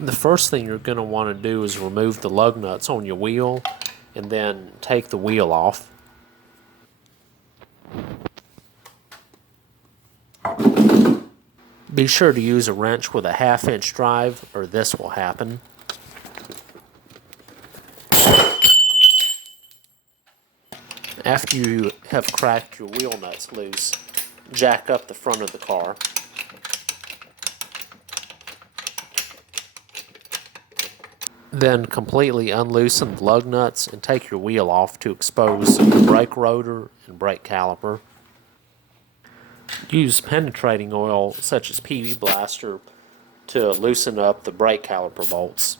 The first thing you're going to want to do is remove the lug nuts on your wheel and then take the wheel off. Be sure to use a wrench with a 1/2 inch drive or this will happen. After you have cracked your wheel nuts loose, jack up the front of the car. Then completely unloosen the lug nuts and take your wheel off to expose the brake rotor and brake caliper. Use penetrating oil such as PB Blaster to loosen up the brake caliper bolts.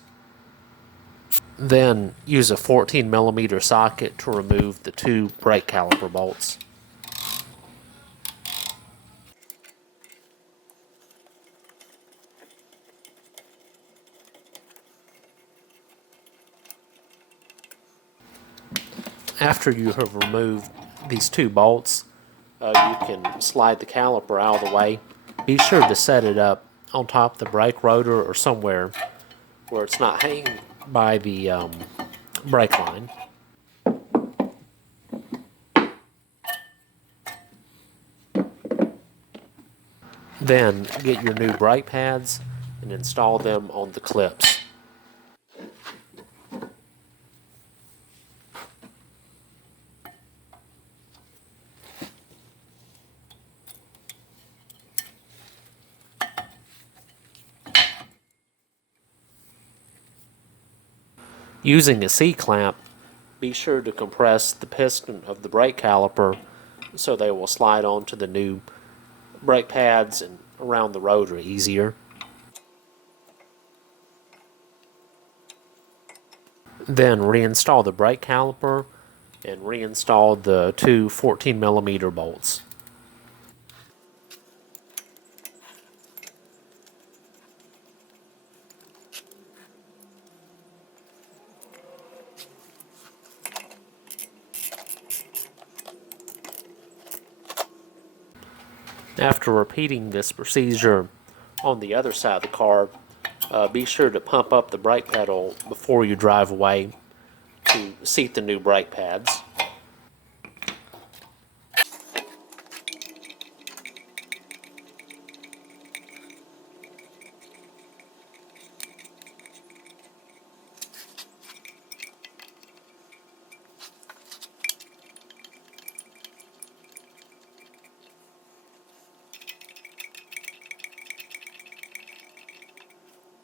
Then use a 14mm socket to remove the 2 brake caliper bolts. After you have removed these 2 bolts, you can slide the caliper out of the way. Be sure to set it up on top of the brake rotor or somewhere where it's not hanging by the brake line. Then get your new brake pads and install them on the clips. Using a C-clamp, be sure to compress the piston of the brake caliper so they will slide onto the new brake pads and around the rotor easier. Then reinstall the brake caliper and reinstall the 2 14mm bolts. After repeating this procedure on the other side of the car, be sure to pump up the brake pedal before you drive away to seat the new brake pads.